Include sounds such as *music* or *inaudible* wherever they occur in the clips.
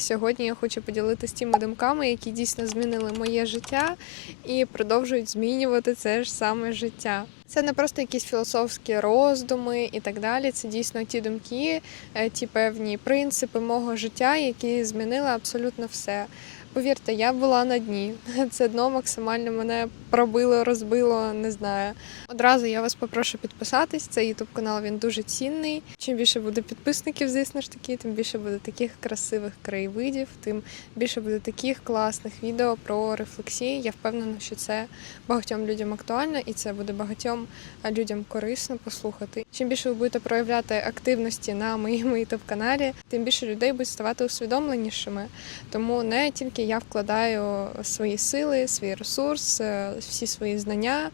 Сьогодні я хочу поділитися тими думками, які дійсно змінили моє життя і продовжують змінювати це ж саме життя. Це не просто якісь філософські роздуми і так далі. Це дійсно ті думки, е, ті певні принципи мого життя, які змінили абсолютно все. Повірте, я була на дні. *laughs* Це дно максимально мене пробило, розбило, не знаю. Одразу я вас попрошу підписатись. Цей ютуб канал він дуже цінний. Чим більше буде підписників, звісно ж таки, тим більше буде таких красивих краєвидів, тим більше буде таких класних відео про рефлексії. Я впевнена, що це багатьом людям актуально і це буде багатьом людям корисно послухати. Чим більше ви будете проявляти активності на моєму ютуб каналі, тим більше людей будуть ставати усвідомленішими. Тому не тільки я вкладаю свої сили, свій ресурс, е, всі свої знання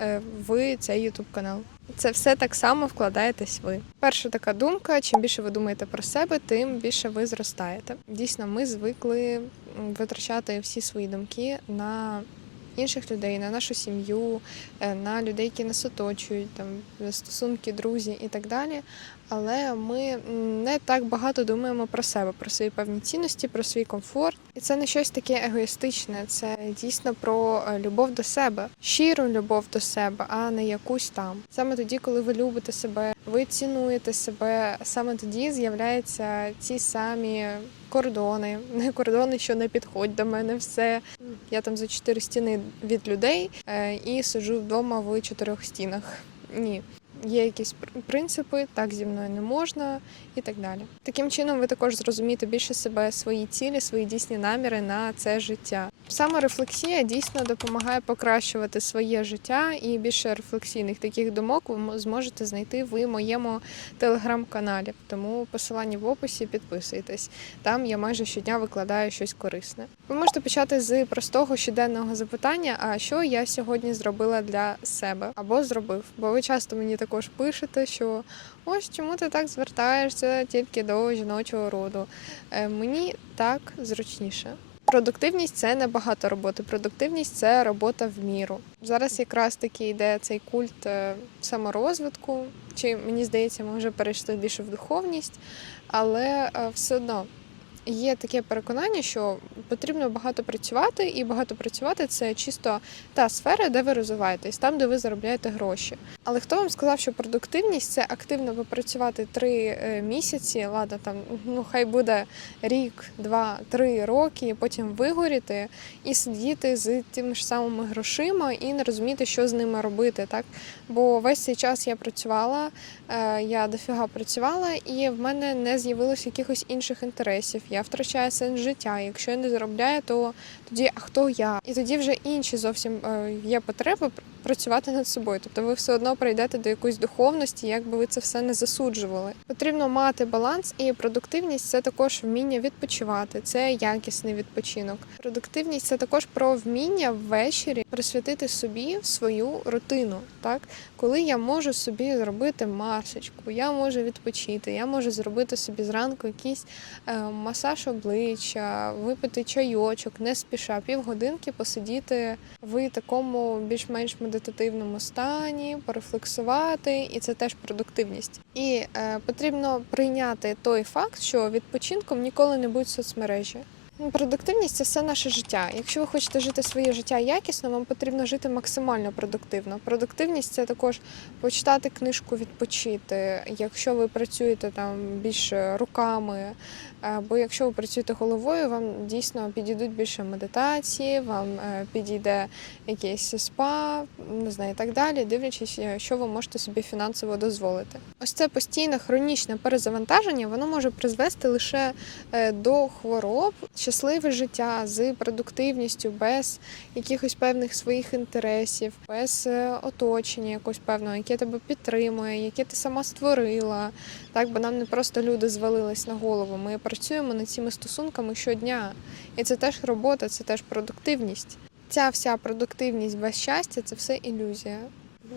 е, в цей YouTube канал. Це все так само вкладаєтесь ви. Перша така думка: чим більше ви думаєте про себе, тим більше ви зростаєте. Дійсно, ми звикли витрачати всі свої думки на інших людей, на нашу сім'ю, е, на людей, які нас оточують, там стосунки, друзі і так далі. Але ми не так багато думаємо про себе, про свої певні цінності, про свій комфорт. І це не щось таке егоїстичне, це дійсно про е, любов до себе, щиру любов до себе, а не якусь там. Саме тоді, коли ви любите себе, ви цінуєте себе, саме тоді з'являються ті самі кордони, *laughs* не кордони, що не підходь до мене, все. Я там за чотири стіни від людей е, і сиджу вдома в чотирьох стінах. Ні. Є якісь пр- принципи, так зі мною не можна і так далі. Таким чином, ви також зрозумієте більше себе, свої цілі, свої дійсні наміри на це життя. Саме рефлексія дійсно допомагає покращувати своє життя, і більше рефлексійних таких думок ви зможете знайти в моєму телеграм-каналі. Тому посилання в описі підписуйтесь. Там я майже щодня викладаю щось корисне. Ви можете почати з простого щоденного запитання: а що я сьогодні зробила для себе або зробив? Бо ви часто мені також пишете, що ось чому ти так звертаєшся тільки до жіночого роду. Е, Мені так зручніше. Продуктивність це не багато роботи. Продуктивність це робота в міру. Зараз якраз таки йде цей культ е, саморозвитку. Чи мені здається, ми вже перейшли більше в духовність, але е, все одно є таке переконання, що потрібно багато працювати, і багато працювати це чисто та сфера, де ви розвиваєтесь, там, де ви заробляєте гроші. Але хто вам сказав, що продуктивність це активно попрацювати три е, місяці, ладно, там ну хай буде рік, два, три роки, потім вигоріти і сидіти з тими ж самими грошима і не розуміти, що з ними робити, так? Бо весь цей час я працювала, е, я дофіга працювала, і в мене не з'явилось якихось інших інтересів. Я втрачаю сенс життя. Якщо я не заробляю, то тоді а хто я? І тоді вже інші зовсім е, є потреба пр- працювати над собою. Тобто ви все одно прийдете до якоїсь духовності, як би ви це все не засуджували. Потрібно мати баланс і продуктивність це також вміння відпочивати, це якісний відпочинок. Продуктивність це також про вміння ввечері присвятити собі свою рутину. Так, коли я можу собі зробити масочку, я можу відпочити, я можу зробити собі зранку якийсь е, масаж обличчя, випити чайочок, не спіша, півгодинки посидіти в такому більш-менш медитативному стані, порефлексувати, і це теж продуктивність. І е, потрібно прийняти той факт, що відпочинком ніколи не будуть соцмережі. Продуктивність це все наше життя. Якщо ви хочете жити своє життя якісно, вам потрібно жити максимально продуктивно. Продуктивність це також почитати книжку, відпочити. Якщо ви працюєте там більше руками, або якщо ви працюєте головою, вам дійсно підійдуть більше медитації, вам е, підійде якийсь спа, не знаю, і так далі, дивлячись, е, що ви можете собі фінансово дозволити. Ось це постійне хронічне перезавантаження, воно може призвести лише е, до хвороб, щасливе життя з продуктивністю, без якихось певних своїх інтересів, без е, оточення якогось певного, яке тебе підтримує, яке ти сама створила. Так, бо нам не просто люди звалились на голову. Ми працюємо над цими стосунками щодня. І це теж робота, це теж продуктивність. Ця вся продуктивність без щастя це все ілюзія.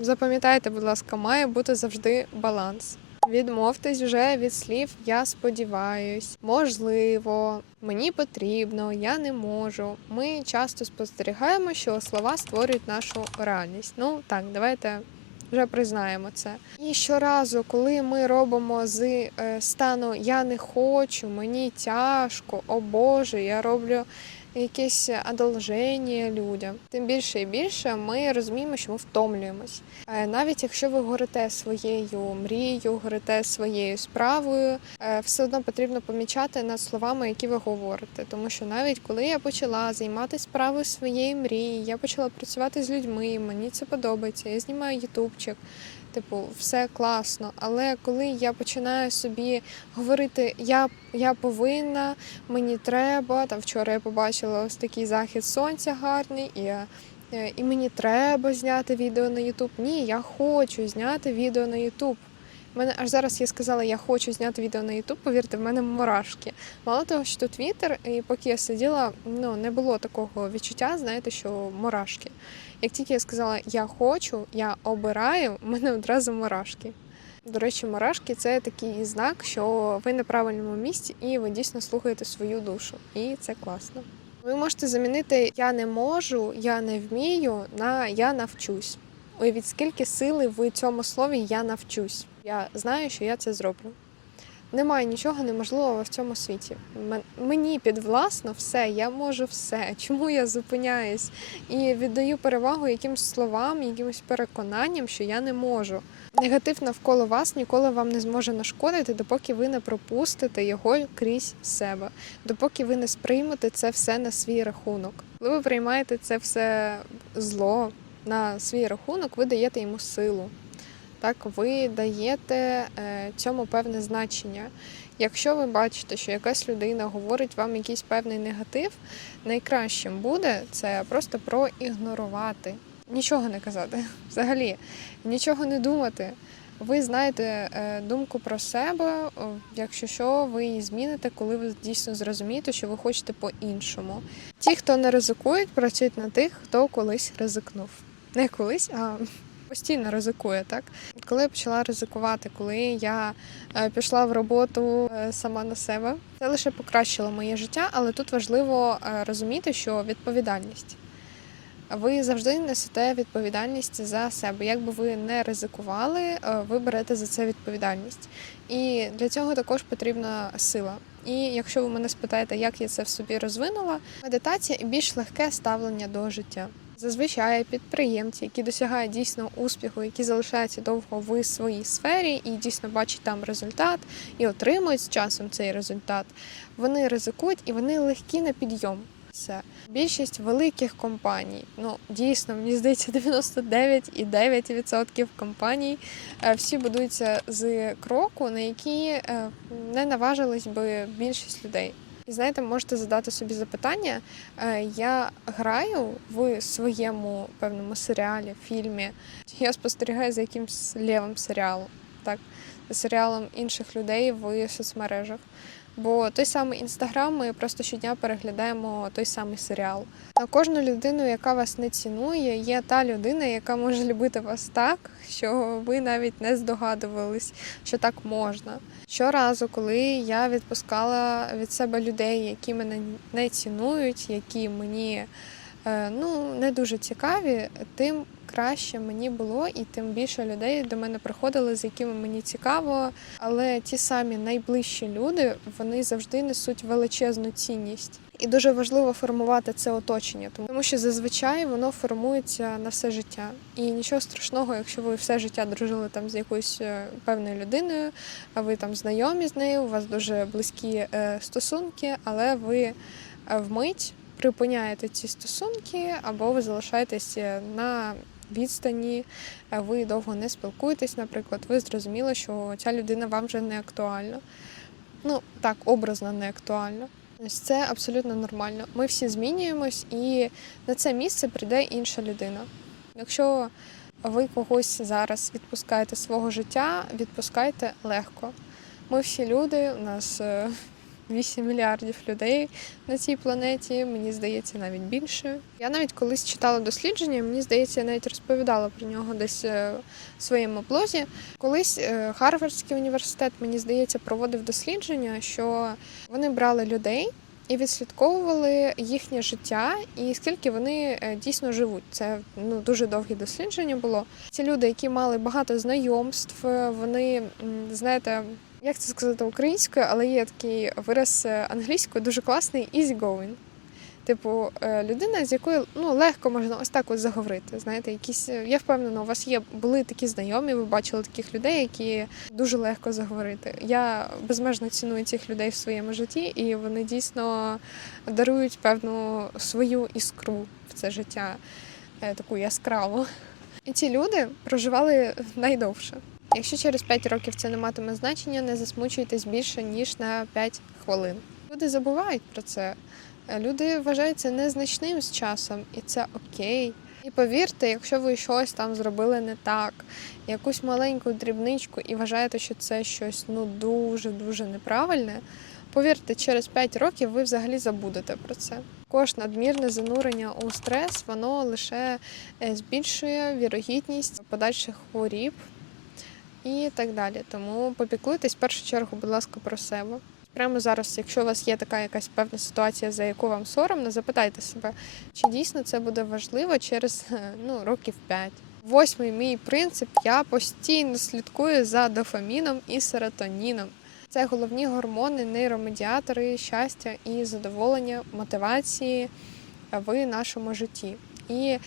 Запам'ятайте, будь ласка, має бути завжди баланс. Відмовтесь вже від слів я сподіваюсь, можливо, мені потрібно, я не можу. Ми часто спостерігаємо, що слова створюють нашу реальність. Ну так, давайте Вже признаємо це. І щоразу, коли ми робимо з е, стану я не хочу, мені тяжко, о Боже, я роблю якесь одолження людям. Тим більше і більше ми розуміємо, що ми втомлюємось. Е, Навіть якщо ви горите своєю мрією, горите своєю справою, е, все одно потрібно помічати над словами, які ви говорите. Тому що навіть коли я почала займатися справою своєї мрії, я почала працювати з людьми, мені це подобається. Я знімаю ютубчик. Типу, все класно. Але коли я починаю собі говорити, я, я повинна, мені треба. Там вчора я побачила ось такий захід сонця гарний, і, е, і мені треба зняти відео на Ютуб. Ні, я хочу зняти відео на Ютуб. Мене аж зараз я сказала, я хочу зняти відео на Ютуб, повірте, в мене мурашки. Мало того, що тут вітер, і поки я сиділа, ну не було такого відчуття, знаєте, що мурашки. Як тільки я сказала я хочу, я обираю, у мене одразу мурашки. До речі, мурашки це такий знак, що ви на правильному місці і ви дійсно слухаєте свою душу. І це класно. Ви можете замінити я не можу, я не вмію на я навчусь. Уявіть, скільки сили в цьому слові я навчусь. Я знаю, що я це зроблю. Немає нічого неможливого в цьому світі. Мен- Мені підвласно все, я можу все. *laughs* Чому я зупиняюсь і віддаю перевагу якимсь словам, якимось переконанням, що я не можу. Негатив навколо вас ніколи вам не зможе нашкодити, допоки ви не пропустите його крізь себе, допоки ви не сприймете це все на свій рахунок. Коли ви приймаєте це все зло на свій рахунок, ви даєте йому силу. Так, ви даєте е, цьому певне значення. Якщо ви бачите, що якась людина говорить вам якийсь певний негатив, найкращим буде це просто проігнорувати, нічого не казати, *laughs* взагалі, нічого не думати. Ви знаєте е, думку про себе, якщо що, ви її зміните, коли ви дійсно зрозумієте, що ви хочете по-іншому. Ті, хто не ризикують, працюють на тих, хто колись ризикнув. Не колись, а постійно ризикує, так? Коли я почала ризикувати, коли я е, пішла в роботу е, сама на себе, це лише покращило моє життя, але тут важливо е, розуміти, що відповідальність. Ви завжди несете відповідальність за себе. Як би ви не ризикували, ви берете за це відповідальність. І для цього також потрібна сила. І якщо ви мене спитаєте, як я це в собі розвинула, медитація і більш легке ставлення до життя. Зазвичай підприємці, які досягають дійсно успіху, які залишаються довго в своїй сфері і дійсно бачать там результат і отримують з часом цей результат, вони ризикують і вони легкі на підйом. Все. Більшість великих компаній, ну дійсно, мені здається, 99,9% компаній е, всі будуються з кроку, на які е, не наважились би більшість людей. І знаєте, можете задати собі запитання. е, Я граю в своєму певному серіалі, фільмі. Я спостерігаю за якимсь лівим серіалом, так, за серіалом інших людей в соцмережах. Бо той самий інстаграм ми просто щодня переглядаємо той самий серіал. На кожну людину, яка вас не цінує, є та людина, яка може любити вас так, що ви навіть не здогадувались, що так можна. Щоразу, коли я відпускала від себе людей, які мене не цінують, які мені е, ну, не дуже цікаві, тим краще мені було, і тим більше людей до мене приходили, з якими мені цікаво. Але ті самі найближчі люди вони завжди несуть величезну цінність. І дуже важливо формувати це оточення, тому- що зазвичай воно формується на все життя. І нічого страшного, якщо ви все життя дружили там з якоюсь е, певною людиною, а ви там знайомі з нею, у вас дуже близькі е, стосунки, але ви е, вмить припиняєте ці стосунки, або ви залишаєтесь на відстані, е, ви довго не спілкуєтесь, наприклад, ви зрозуміли, що ця людина вам вже не актуальна. Ну, так, образно не актуальна. Це абсолютно нормально. Ми всі змінюємось, і на це місце прийде інша людина. Якщо ви когось зараз відпускаєте свого життя, відпускайте легко. Ми всі люди, у нас е, 8 мільярдів людей на цій планеті, мені здається, навіть більше. Я навіть колись читала дослідження, мені здається, я навіть розповідала про нього десь е, в своєму блозі. Колись е, Гарвардський університет, мені здається, проводив дослідження, що вони брали людей, і відслідковували їхнє життя і скільки вони е, дійсно живуть. Це ну дуже довгі дослідження було. Ці люди, які мали багато знайомств, вони знаєте. Як це сказати українською, але є такий вираз е, англійською дуже класний easy going. Типу, е, людина, з якою ну легко можна ось так от заговорити. Знаєте, якісь е, я впевнена, у вас є були такі знайомі, ви бачили таких людей, які дуже легко заговорити. Я безмежно ціную цих людей в своєму житті, і вони дійсно дарують певну свою іскру в це життя, таку яскраву. І ці люди проживали найдовше. Якщо через 5 років це не матиме значення, не засмучуйтесь більше ніж на 5 хвилин. Люди забувають про це. Люди вважають це незначним з часом, і це окей. І повірте, якщо ви щось там зробили не так, якусь маленьку дрібничку, і вважаєте, що це щось ну дуже дуже неправильне. Повірте, через 5 років ви взагалі забудете про це. Кож надмірне занурення у стрес, воно лише е, збільшує вірогідність подальших хворіб і так далі. Тому попіклуйтесь в першу чергу, будь ласка, про себе. Прямо зараз, якщо у вас є така якась певна ситуація, за яку вам соромно, запитайте себе, чи дійсно це буде важливо через е, ну, років 5. Восьмий мій принцип: я постійно слідкую за дофаміном і серотоніном. Це головні гормони, нейромедіатори щастя і задоволення, мотивації в нашому житті. І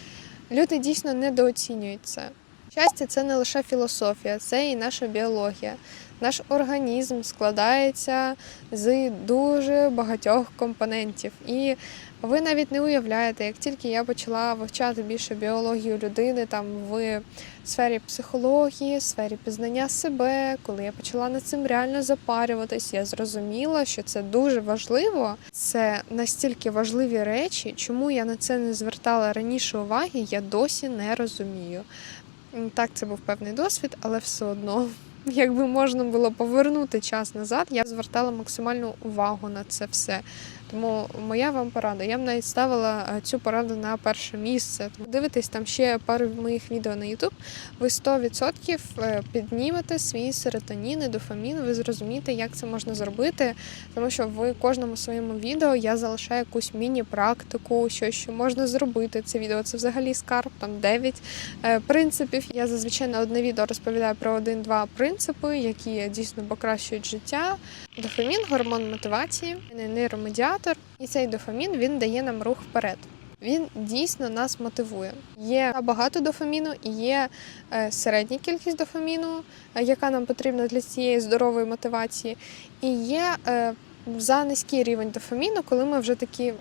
люди дійсно недооцінюють це. Щастя це не лише філософія, це і наша біологія. Наш організм складається з дуже багатьох компонентів. І ви навіть не уявляєте, як тільки я почала вивчати більше біологію людини там в сфері психології, сфері пізнання себе, коли я почала над цим реально запарюватись, я зрозуміла, що це дуже важливо. Це настільки важливі речі, чому я на це не звертала раніше уваги, я досі не розумію. Так, це був певний досвід, але все одно. *laughs* Якби можна було повернути час назад, я звертала максимальну увагу на це все. Тому моя вам порада. Я б навіть ставила е, цю пораду на перше місце. Тому Дивитесь там ще пару моїх відео на YouTube. Ви 100% е, піднімете свій серотонін і дофамін. Ви зрозумієте, як це можна зробити. Тому що в кожному своєму відео я залишаю якусь міні-практику, що, що можна зробити. Це відео це взагалі скарб, там 9 е, принципів. Я зазвичай на одне відео розповідаю про один-два принципи, які дійсно покращують життя. Дофамін гормон мотивації, нейромедіатор, і цей дофамін він дає нам рух вперед. Він дійсно нас мотивує. Є багато дофаміну і є е, середня кількість дофаміну, е, яка нам потрібна для цієї здорової мотивації. І є е, за низький рівень дофаміну, коли ми вже такі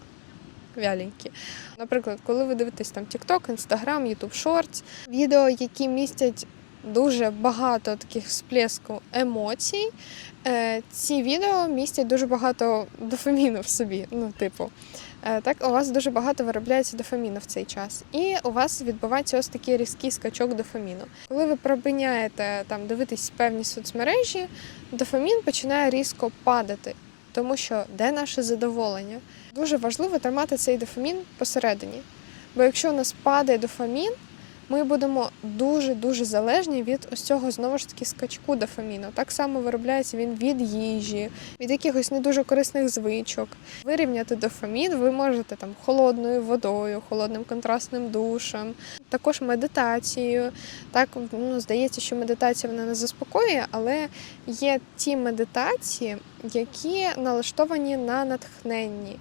вяленькі. Наприклад, коли ви дивитесь там TikTok, Instagram, YouTube Shorts, відео, які містять дуже багато таких всплеску емоцій, е, ці відео містять дуже багато дофаміну в собі. Ну, типу, Е, так у вас дуже багато виробляється дофаміну в цей час, і у вас відбувається ось такий різкий скачок дофаміну. Коли ви припиняєте там дивитись певні соцмережі, дофамін починає різко падати, тому що де наше задоволення? Дуже важливо тримати цей дофамін посередині. Бо якщо у нас падає дофамін, ми будемо дуже дуже залежні від ось цього знову ж таки скачку дофаміну. Так само виробляється він від їжі, від якихось не дуже корисних звичок. Вирівняти дофамін ви можете там холодною водою, холодним контрастним душем, також медитацією. Так ну, здається, що медитація вона не заспокоює, але є ті медитації, які налаштовані на натхненні.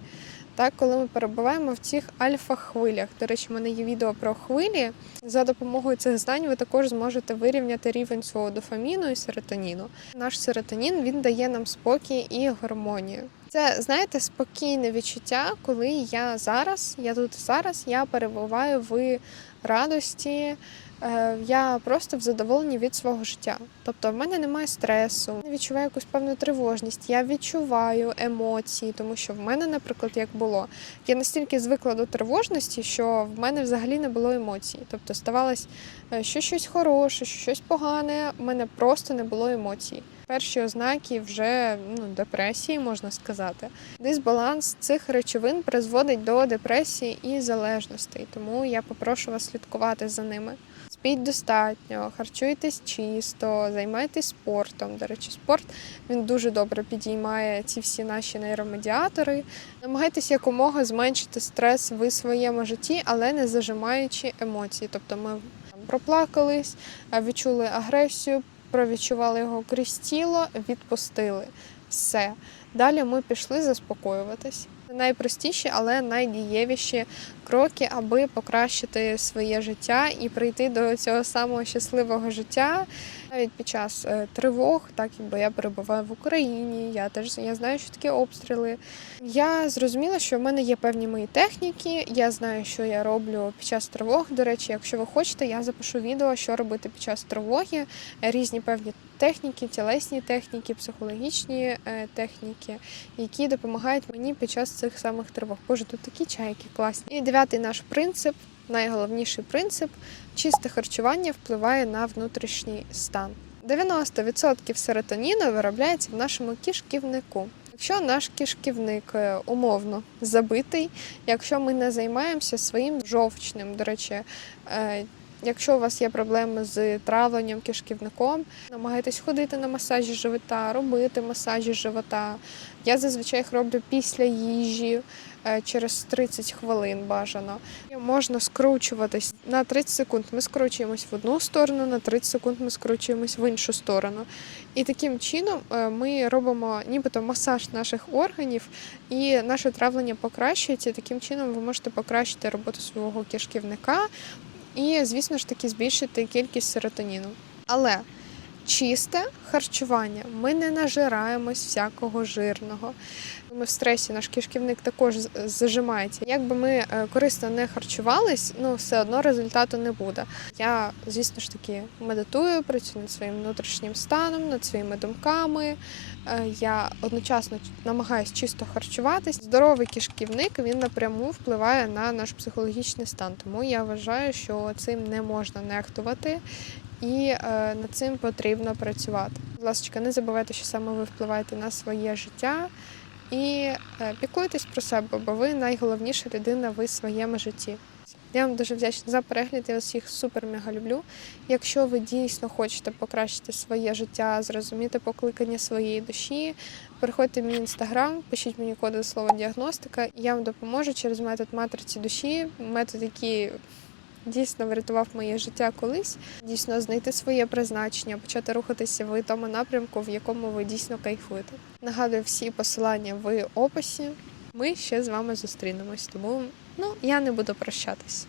Так, коли ми перебуваємо в цих альфа-хвилях. До речі, в мене є відео про хвилі. За допомогою цих знань ви також зможете вирівняти рівень свого дофаміну і серотоніну. Наш серотонін він дає нам спокій і гармонію. Це знаєте спокійне відчуття, коли я зараз, я тут зараз, я перебуваю в радості. Е, Я просто в задоволенні від свого життя. Тобто в мене немає стресу, я відчуваю якусь певну тривожність, я відчуваю емоції, тому що в мене, наприклад, як було, я настільки звикла до тривожності, що в мене взагалі не було емоцій. Тобто ставалось е, що щось хороше, що щось погане, в мене просто не було емоцій. Перші ознаки вже ну, депресії, можна сказати. Дисбаланс цих речовин призводить до депресії і залежностей, тому я попрошу вас слідкувати за ними. Спіть достатньо, харчуйтесь чисто, займайтесь спортом. До речі, спорт він дуже добре підіймає ці всі наші нейромедіатори. Намагайтесь якомога зменшити стрес в своєму житті, але не зажимаючи емоції. Тобто ми проплакались, відчули агресію, провідчували його крізь тіло, відпустили. Все. Далі ми пішли заспокоюватись. Найпростіші, але найдієвіші кроки, аби покращити своє життя і прийти до цього самого щасливого життя навіть під час е, тривог, так якби я перебуваю в Україні, я теж я знаю, що таке обстріли. Я зрозуміла, що в мене є певні мої техніки. Я знаю, що я роблю під час тривог. До речі, якщо ви хочете, я запишу відео, що робити під час тривоги, різні певні техніки, тілесні техніки, психологічні е, техніки, які допомагають мені під час цих самих тривог. Боже, тут такі чайки класні. І дев'ятий наш принцип, найголовніший принцип чисте харчування впливає на внутрішній стан. 90% серотоніну виробляється в нашому кишківнику. Якщо наш кишківник е, умовно забитий, якщо ми не займаємося своїм жовчним, до речі, е, якщо у вас є проблеми з травленням кишківником, намагайтесь ходити на масажі живота, робити масажі живота. Я зазвичай їх роблю після їжі е, через 30 хвилин бажано. Можна скручуватись на 30 секунд. Ми скручуємось в одну сторону, на 30 секунд ми скручуємось в іншу сторону. І таким чином е, ми робимо нібито масаж наших органів, і наше травлення покращується. Таким чином ви можете покращити роботу свого кишківника і, звісно ж таки, збільшити кількість серотоніну. Але чисте харчування. Ми не нажираємось всякого жирного. Ми в стресі наш кишківник також зажимається. Якби ми е, корисно не харчувались, ну все одно результату не буде. Я, звісно ж таки, медитую, працюю над своїм внутрішнім станом, над своїми думками. Е, Я одночасно намагаюся чисто харчуватись. Здоровий кишківник він напряму впливає на наш психологічний стан. Тому я вважаю, що цим не можна нехтувати і е, над цим потрібно працювати. Будь ласка, не забувайте, що саме ви впливаєте на своє життя. І е, піклуйтесь про себе, бо ви найголовніша людина в своєму житті. Я вам дуже вдячна за перегляд. Я вас всіх супер мега люблю. Якщо ви дійсно хочете покращити своє життя, зрозуміти покликання своєї душі, переходьте в мій інстаграм, пишіть мені коди слова діагностика, я вам допоможу через метод матриці душі, метод, який дійсно врятував моє життя колись. Дійсно знайти своє призначення, почати рухатися в тому напрямку, в якому ви дійсно кайфуєте. Нагадую, всі посилання в описі. Ми ще з вами зустрінемось, тому ну я не буду прощатись.